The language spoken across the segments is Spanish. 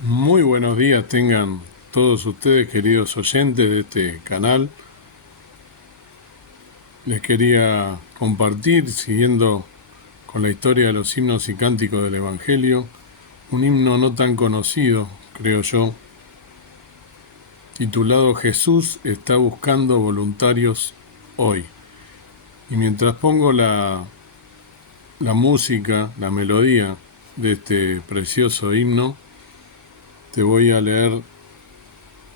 Muy buenos días tengan todos ustedes, queridos oyentes de este canal. Les quería compartir, siguiendo con la historia de los himnos y cánticos del Evangelio, un himno no tan conocido, creo yo, titulado Jesús está buscando voluntarios hoy. Y mientras pongo la música, la melodía de este precioso himno, te voy a leer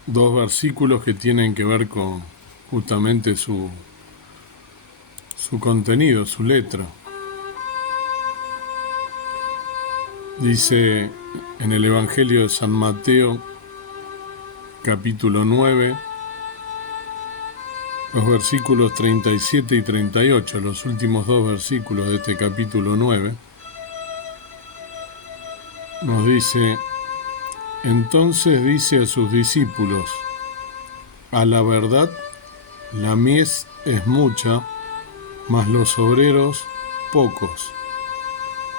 dos versículos que tienen que ver con justamente su contenido, su letra. Dice en el Evangelio de San Mateo, capítulo 9, los versículos 37 y 38, los últimos dos versículos de este capítulo 9, nos dice: entonces dice a sus discípulos, a la verdad, la mies es mucha, mas los obreros pocos.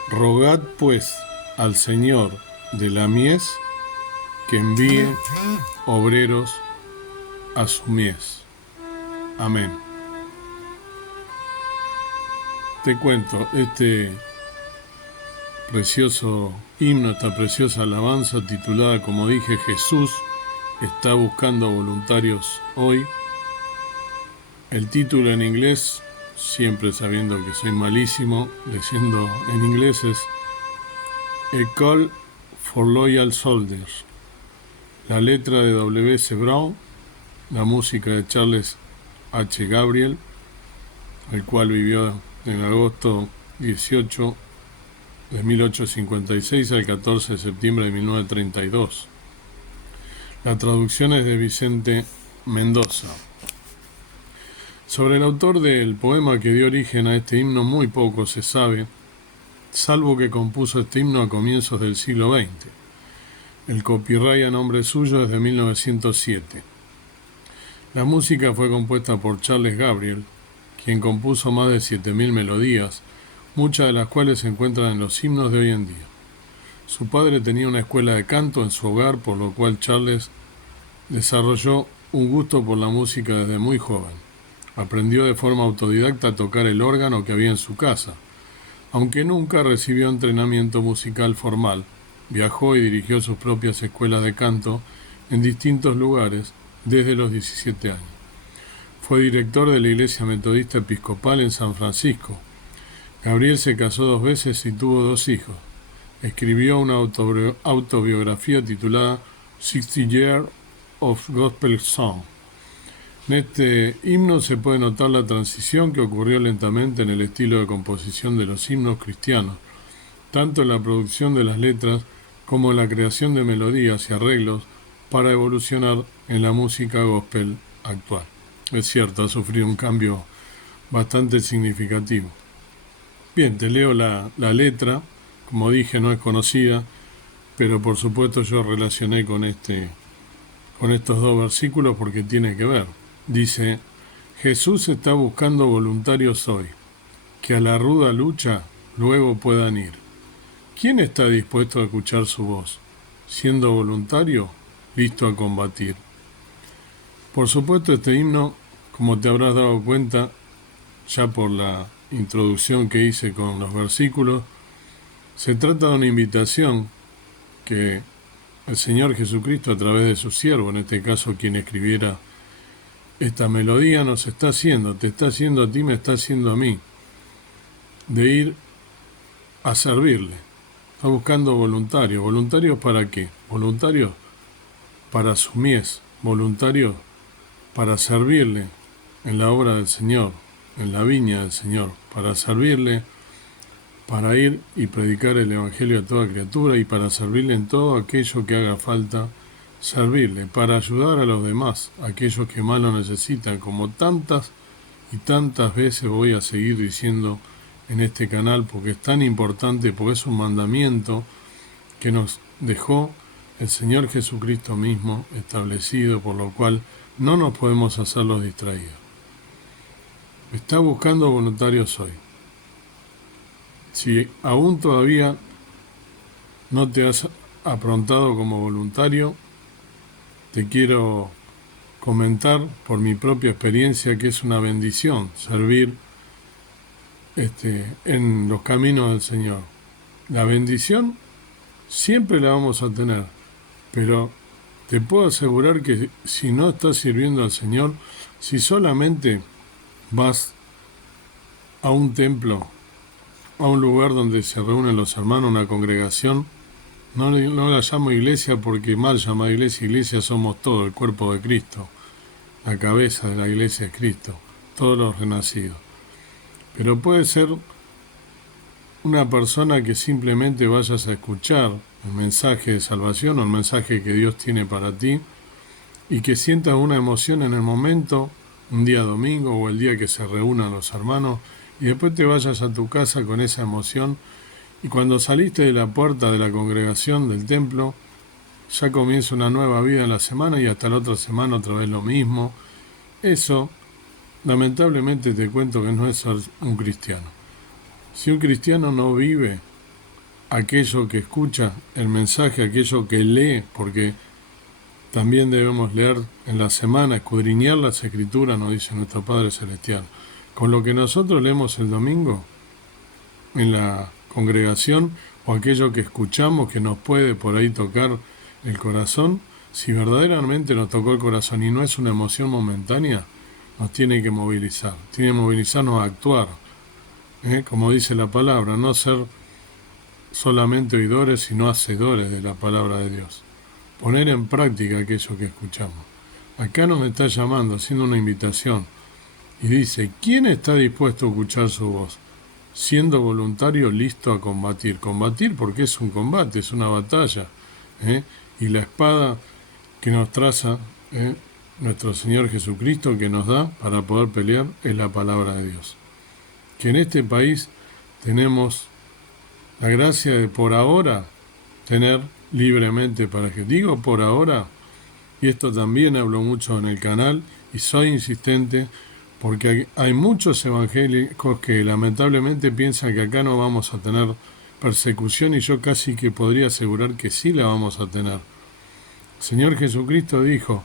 Rogad pues al Señor de la mies que envíe obreros a su mies. Amén. Te cuento, este precioso himno, esta preciosa alabanza titulada, como dije, Jesús está buscando voluntarios hoy. El título en inglés, siempre sabiendo que soy malísimo leyendo en inglés, es A Call for Loyal Soldiers. La letra de W. C. Brown, la música de Charles H. Gabriel, el cual vivió en agosto 18 de 1856 al 14 de septiembre de 1932. La traducción es de Vicente Mendoza. Sobre el autor del poema que dio origen a este himno muy poco se sabe, salvo que compuso este himno a comienzos del siglo XX. El copyright a nombre suyo es de 1907. La música fue compuesta por Charles Gabriel, quien compuso más de 7.000 melodías, muchas de las cuales se encuentran en los himnos de hoy en día. Su padre tenía una escuela de canto en su hogar, por lo cual Charles desarrolló un gusto por la música desde muy joven. Aprendió de forma autodidacta a tocar el órgano que había en su casa. Aunque nunca recibió entrenamiento musical formal, viajó y dirigió sus propias escuelas de canto en distintos lugares desde los 17 años. Fue director de la Iglesia Metodista Episcopal en San Francisco. Gabriel se casó 2 veces y tuvo 2 hijos. Escribió una autobiografía titulada 60 Years of Gospel Song. En este himno se puede notar la transición que ocurrió lentamente en el estilo de composición de los himnos cristianos, tanto en la producción de las letras como en la creación de melodías y arreglos para evolucionar en la música gospel actual. Es cierto, ha sufrido un cambio bastante significativo. Bien, te leo la letra. Como dije, no es conocida, pero por supuesto yo relacioné con estos dos versículos porque tiene que ver. Dice: Jesús está buscando voluntarios hoy, que a la ruda lucha luego puedan ir. ¿Quién está dispuesto a escuchar su voz? Siendo voluntario, listo a combatir. Por supuesto, este himno, como te habrás dado cuenta, ya por la introducción que hice con los versículos, se trata de una invitación que el Señor Jesucristo, a través de su siervo, en este caso quien escribiera esta melodía, nos está haciendo, te está haciendo a ti, me está haciendo a mí, de ir a servirle. Está buscando voluntarios. ¿Voluntarios para qué? Voluntarios para su mies, voluntarios para servirle en la obra del Señor, en la viña del Señor, para servirle, para ir y predicar el Evangelio a toda criatura y para servirle en todo aquello que haga falta servirle, para ayudar a los demás, aquellos que más lo necesitan, como tantas y tantas veces voy a seguir diciendo en este canal, porque es tan importante, porque es un mandamiento que nos dejó el Señor Jesucristo mismo establecido, por lo cual no nos podemos hacer los distraídos. Está buscando voluntarios hoy. Si aún todavía no te has aprontado como voluntario, te quiero comentar por mi propia experiencia que es una bendición servir en los caminos del Señor. La bendición siempre la vamos a tener, pero te puedo asegurar que si no estás sirviendo al Señor, si solamente vas a un templo, a un lugar donde se reúnen los hermanos, una congregación, no la llamo iglesia porque mal llamada iglesia, iglesia somos todos, el cuerpo de Cristo, la cabeza de la iglesia es Cristo, todos los renacidos. Pero puede ser una persona que simplemente vayas a escuchar el mensaje de salvación o el mensaje que Dios tiene para ti y que sientas una emoción en el momento, un día domingo o el día que se reúnan los hermanos, y después te vayas a tu casa con esa emoción y cuando saliste de la puerta de la congregación del templo, ya comienza una nueva vida en la semana y hasta la otra semana otra vez lo mismo. Eso, lamentablemente te cuento que no es ser un cristiano. Si un cristiano no vive aquello que escucha, el mensaje, aquello que lee, porque también debemos leer en la semana, escudriñar las Escrituras, nos dice nuestro Padre Celestial. Con lo que nosotros leemos el domingo en la congregación o aquello que escuchamos que nos puede por ahí tocar el corazón, si verdaderamente nos tocó el corazón y no es una emoción momentánea, nos tiene que movilizar, tiene que movilizarnos a actuar, como dice la palabra, no ser solamente oidores, sino hacedores de la palabra de Dios. Poner en práctica aquello que escuchamos. Acá nos está llamando, haciendo una invitación, y dice, ¿quién está dispuesto a escuchar su voz? Siendo voluntario, listo a combatir. Combatir porque es un combate, es una batalla. Y la espada que nos traza nuestro Señor Jesucristo, que nos da para poder pelear, es la palabra de Dios. Que en este país tenemos la gracia de por ahora tener libremente para que digo por ahora, y esto también hablo mucho en el canal y soy insistente porque hay muchos evangélicos que lamentablemente piensan que acá no vamos a tener persecución y yo casi que podría asegurar que sí la vamos a tener. El Señor Jesucristo dijo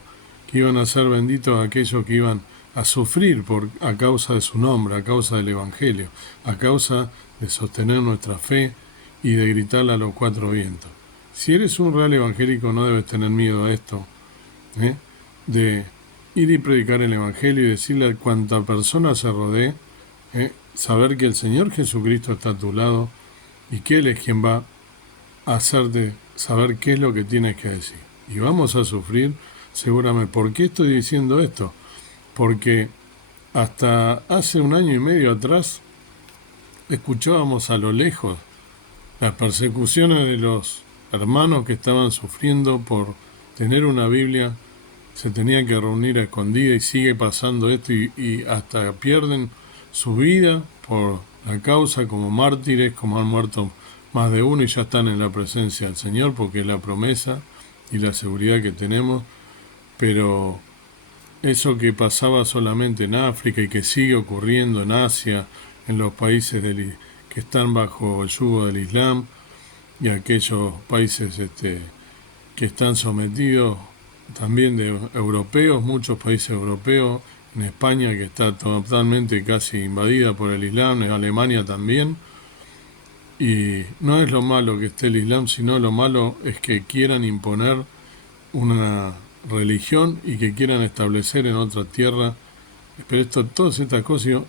que iban a ser benditos aquellos que iban a sufrir a causa de su nombre, a causa del Evangelio, a causa de sostener nuestra fe y de gritarla a los cuatro vientos. Si eres un real evangélico no debes tener miedo a esto, de ir y predicar el Evangelio y decirle a cuanta persona se rodee, saber que el Señor Jesucristo está a tu lado y que Él es quien va a hacerte saber qué es lo que tienes que decir. Y vamos a sufrir seguramente. ¿Por qué estoy diciendo esto? Porque hasta hace 1 año y medio atrás escuchábamos a lo lejos las persecuciones de los hermanos que estaban sufriendo por tener una Biblia, se tenían que reunir a escondidas y sigue pasando esto y hasta pierden su vida por la causa como mártires, como han muerto más de uno y ya están en la presencia del Señor porque es la promesa y la seguridad que tenemos, pero eso que pasaba solamente en África y que sigue ocurriendo en Asia, en los países que están bajo el yugo del Islam y aquellos países que están sometidos también de europeos, muchos países europeos, en España que está totalmente casi invadida por el Islam, en Alemania también, y no es lo malo que esté el Islam, sino lo malo es que quieran imponer una religión y que quieran establecer en otra tierra, pero todas estas cosas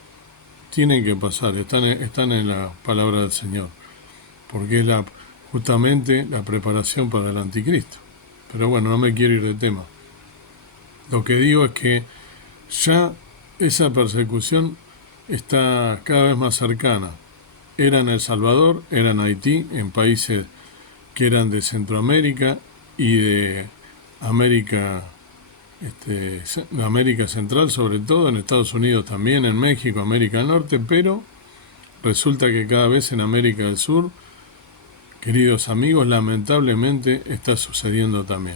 tienen que pasar, están en la palabra del Señor, porque es justamente la preparación para el anticristo. Pero bueno, no me quiero ir de tema. Lo que digo es que ya esa persecución está cada vez más cercana. Era en El Salvador, era en Haití, en países que eran de Centroamérica y de América Central, sobre todo, en Estados Unidos también, en México, América del Norte, pero resulta que cada vez en América del Sur, queridos amigos, lamentablemente está sucediendo también.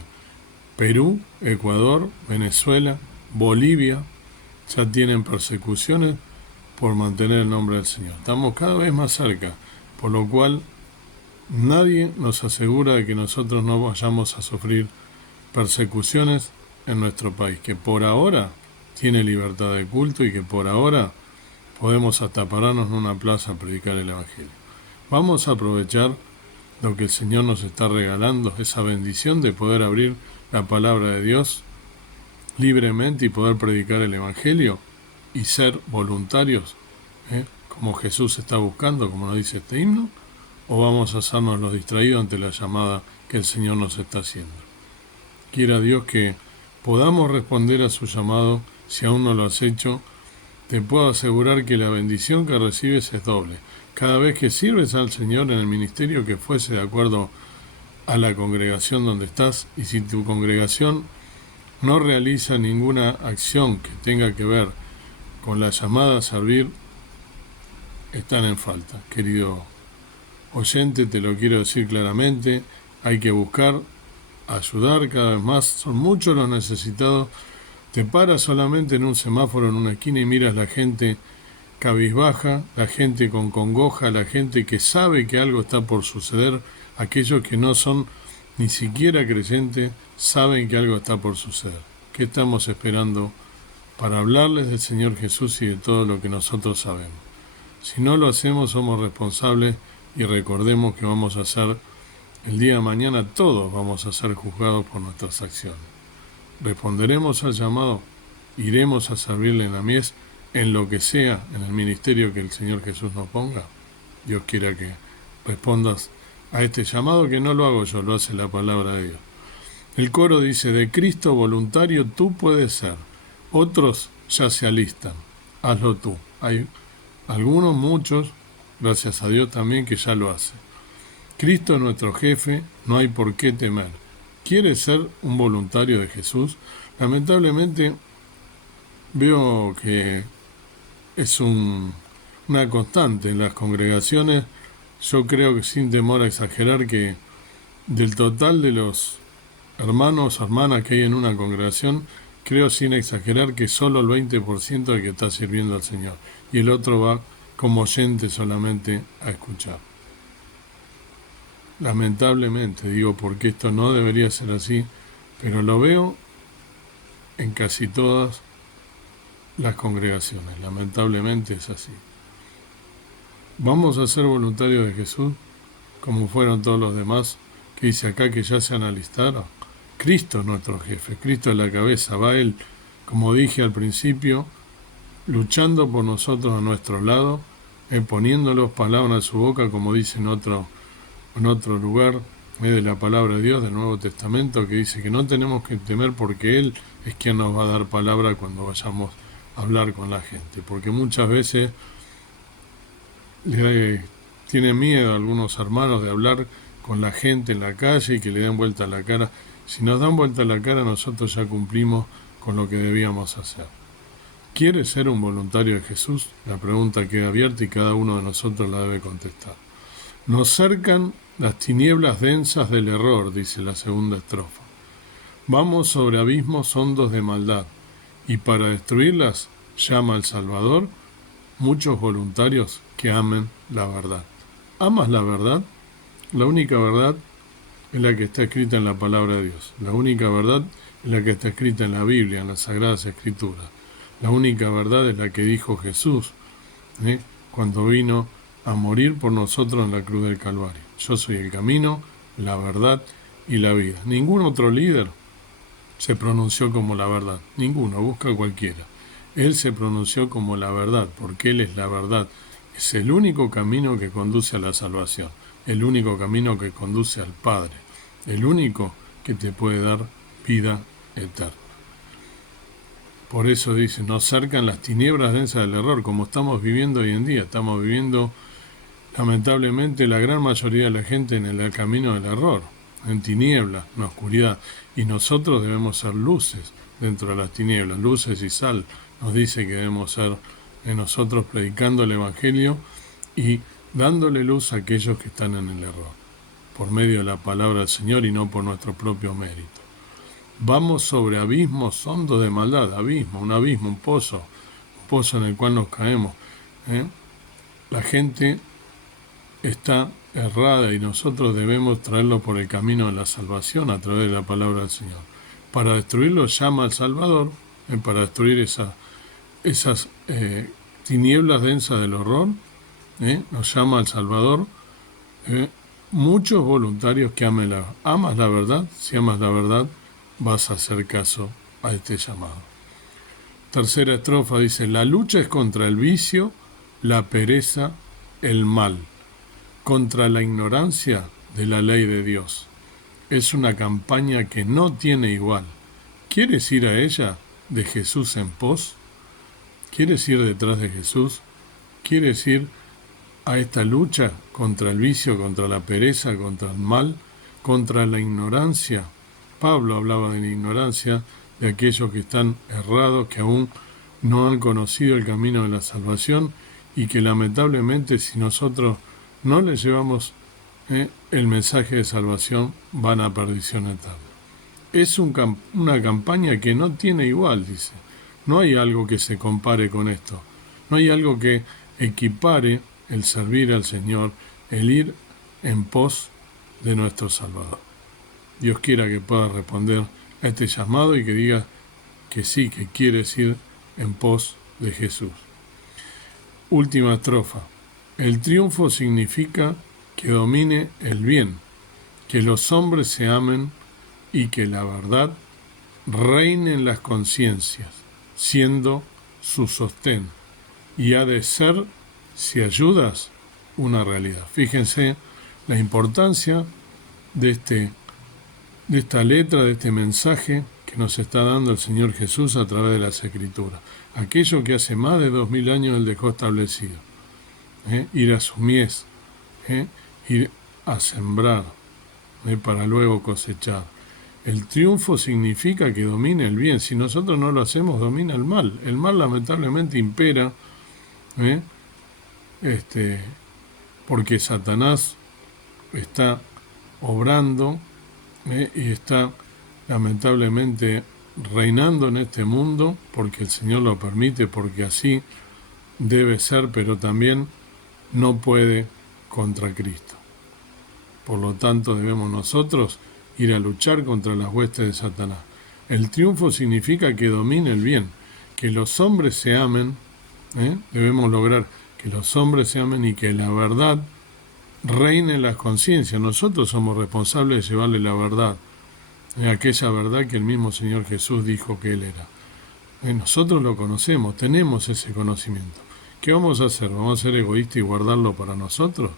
Perú, Ecuador, Venezuela, Bolivia, ya tienen persecuciones por mantener el nombre del Señor. Estamos cada vez más cerca, por lo cual Nadie nos asegura de que nosotros no vayamos a sufrir persecuciones en nuestro país, que por ahora tiene libertad de culto y que por ahora podemos hasta pararnos en una plaza a predicar el Evangelio. Vamos a aprovechar lo que el Señor nos está regalando, esa bendición de poder abrir la palabra de Dios libremente y poder predicar el Evangelio y ser voluntarios, como Jesús está buscando, como nos dice este himno, o vamos a hacernos los distraídos ante la llamada que el Señor nos está haciendo. Quiera Dios que podamos responder a su llamado. Si aún no lo has hecho, te puedo asegurar que la bendición que recibes es doble. Cada vez que sirves al Señor en el ministerio, que fuese de acuerdo a la congregación donde estás, y si tu congregación no realiza ninguna acción que tenga que ver con la llamada a servir, están en falta. Querido oyente, te lo quiero decir claramente, hay que buscar ayudar cada vez más, son muchos los necesitados. Te paras solamente en un semáforo en una esquina y miras la gente cabizbaja, la gente con congoja, la gente que sabe que algo está por suceder, aquellos que no son ni siquiera creyentes saben que algo está por suceder. ¿Qué estamos esperando para hablarles del Señor Jesús y de todo lo que nosotros sabemos? Si no lo hacemos, somos responsables y recordemos que vamos a ser, el día de mañana todos vamos a ser juzgados por nuestras acciones. Responderemos al llamado, iremos a servirle en la mies, en lo que sea, en el ministerio que el Señor Jesús nos ponga. Dios quiera que respondas a este llamado, que no lo hago yo, lo hace la palabra de Dios. El coro dice: de Cristo voluntario tú puedes ser, otros ya se alistan, hazlo tú. Hay algunos, muchos, gracias a Dios también, que ya lo hacen. Cristo es nuestro jefe, no hay por qué temer. ¿Quieres ser un voluntario de Jesús? Lamentablemente veo que es una constante en las congregaciones. Yo creo que, sin temor a exagerar, que del total de los hermanos o hermanas que hay en una congregación, creo sin exagerar que solo el 20% es el que está sirviendo al Señor y el otro va como oyente solamente a escuchar. Lamentablemente, digo, porque esto no debería ser así, pero lo veo en casi todas las congregaciones. Lamentablemente es así. Vamos a ser voluntarios de Jesús, como fueron todos los demás, que dice acá que ya se han alistado. Cristo es nuestro jefe, Cristo es la cabeza, va Él, como dije al principio, luchando por nosotros a nuestro lado, poniéndolos palabras a su boca, como dice en otro lugar de la palabra de Dios, del Nuevo Testamento, que dice que no tenemos que temer porque Él es quien nos va a dar palabra cuando vayamos a hablar con la gente, porque muchas veces tienen miedo a algunos hermanos de hablar con la gente en la calle y que le den vuelta a la cara. Si nos dan vuelta a la cara, nosotros ya cumplimos con lo que debíamos hacer. ¿Quieres ser un voluntario de Jesús? La pregunta queda abierta y cada uno de nosotros la debe contestar. Nos cercan las tinieblas densas del error, dice la segunda estrofa. Vamos sobre abismos hondos de maldad, y para destruirlas llama al Salvador muchos voluntarios que amen la verdad. ¿Amas la verdad? La única verdad es la que está escrita en la palabra de Dios. La única verdad es la que está escrita en la Biblia, en las Sagradas Escrituras. La única verdad es la que dijo Jesús cuando vino a morir por nosotros en la cruz del Calvario. Yo soy el camino, la verdad y la vida. Ningún otro líder se pronunció como la verdad. Ninguno, busca cualquiera. Él se pronunció como la verdad, porque Él es la verdad. Es el único camino que conduce a la salvación, el único camino que conduce al Padre, el único que te puede dar vida eterna. Por eso dice, nos cercan las tinieblas densas del error, como estamos viviendo hoy en día. Estamos viviendo, lamentablemente, la gran mayoría de la gente en el camino del error, en tinieblas, en oscuridad. Y nosotros debemos ser luces dentro de las tinieblas, luces y sal. Nos dice que debemos ser nosotros predicando el Evangelio y dándole luz a aquellos que están en el error, por medio de la palabra del Señor y no por nuestro propio mérito. Vamos sobre abismos hondos de maldad, un pozo en el cual nos caemos. La gente está errada y nosotros debemos traerlo por el camino de la salvación a través de la palabra del Señor. Para destruirlo llama al Salvador, para destruir esas tinieblas densas del horror, nos llama al Salvador. Muchos voluntarios que amas la verdad. Si amas la verdad, vas a hacer caso a este llamado. Tercera estrofa dice: la lucha es contra el vicio, la pereza, el mal, contra la ignorancia de la ley de Dios. Es una campaña que no tiene igual. ¿Quieres ir a ella de Jesús en pos? ¿Quieres ir detrás de Jesús? ¿Quieres ir a esta lucha contra el vicio, contra la pereza, contra el mal, contra la ignorancia? Pablo hablaba de la ignorancia de aquellos que están errados, que aún no han conocido el camino de la salvación y que lamentablemente si nosotros no les llevamos el mensaje de salvación, van a perdición eterna. Es una campaña que no tiene igual, dice. No hay algo que se compare con esto. No hay algo que equipare el servir al Señor, el ir en pos de nuestro Salvador. Dios quiera que puedas responder a este llamado y que digas que sí, que quieres ir en pos de Jesús. Última estrofa. El triunfo significa que domine el bien, que los hombres se amen y que la verdad reine en las conciencias, siendo su sostén, y ha de ser, si ayudas, una realidad. Fíjense la importancia de esta letra, de este mensaje que nos está dando el Señor Jesús a través de las Escrituras. Aquello que hace más de 2000 años Él dejó establecido. Ir a su mies, ir a sembrar, para luego cosechar. El triunfo significa que domine el bien. Si nosotros no lo hacemos, domina el mal. El mal lamentablemente impera, porque Satanás está obrando y está lamentablemente reinando en este mundo, porque el Señor lo permite, porque así debe ser, pero también no puede contra Cristo. Por lo tanto, debemos nosotros ir a luchar contra las huestes de Satanás. El triunfo significa que domine el bien, que los hombres se amen, debemos lograr que los hombres se amen y que la verdad reine en las conciencias. Nosotros somos responsables de llevarle la verdad, aquella verdad que el mismo Señor Jesús dijo que Él era. Nosotros lo conocemos, tenemos ese conocimiento. ¿Qué vamos a hacer? ¿Vamos a ser egoístas y guardarlo para nosotros?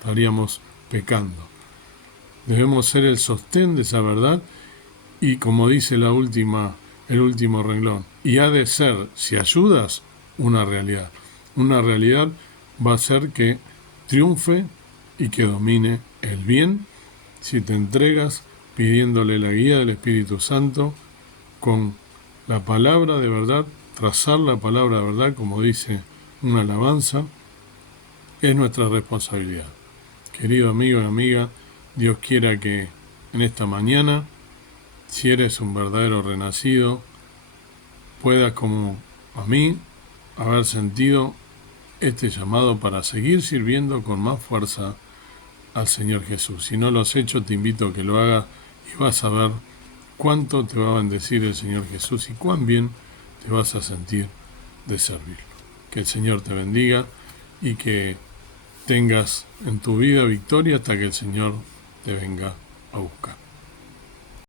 Estaríamos pecando. Debemos ser el sostén de esa verdad y, como dice el último renglón, y ha de ser, si ayudas, una realidad. Una realidad va a ser que triunfe y que domine el bien si te entregas pidiéndole la guía del Espíritu Santo con la palabra de verdad, trazar la palabra de verdad, como dice una alabanza, es nuestra responsabilidad. Querido amigo y amiga, Dios quiera que en esta mañana, si eres un verdadero renacido, puedas, como a mí, haber sentido este llamado para seguir sirviendo con más fuerza al Señor Jesús. Si no lo has hecho, te invito a que lo hagas y vas a ver cuánto te va a bendecir el Señor Jesús y cuán bien te vas a sentir de servirlo. Que el Señor te bendiga y que tengas en tu vida victoria hasta que el Señor te venga a buscar.